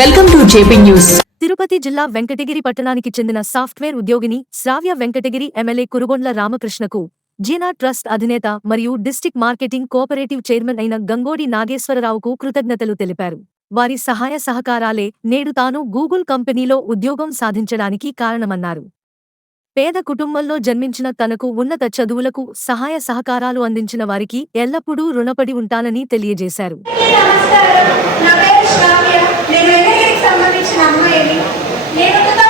Welcome to JP news Tirupati జిల్లా వెంకటగిరి పట్టణానికి చెందిన సాఫ్ట్వేర్ ఉద్యోగిని శ్రావ్య వెంకటగిరి ఎమ్మెల్యే కురుగొండ్ల రామకృష్ణకు జీనా ట్రస్ట్ అధినేత మరియు డిస్టిక్ మార్కెటింగ్ కోఆపరేటివ్ చైర్మన్ అయిన గంగోడి నాగేశ్వరరావుకు కృతజ్ఞతలు తెలిపారు. వారి సహాయ సహకారాలే నేడు తాను గూగుల్ కంపెనీలో ఉద్యోగం సాధించడానికి కారణమన్నారు. పేద కుటుంబంలో జన్మించిన తనకు ఉన్నత చదువులకు సహాయ సహకారాలు అందించిన వారికి ఎల్లప్పుడూ రుణపడి ఉంటానని తెలియజేశారు. అమ్మాయిని. నేను టూ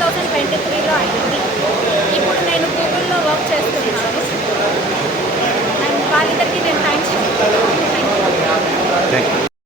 థౌజండ్ ట్వంటీ త్రీలో అయింది. ఇప్పుడు నేను గూగుల్లో వర్క్ చేస్తున్నాను.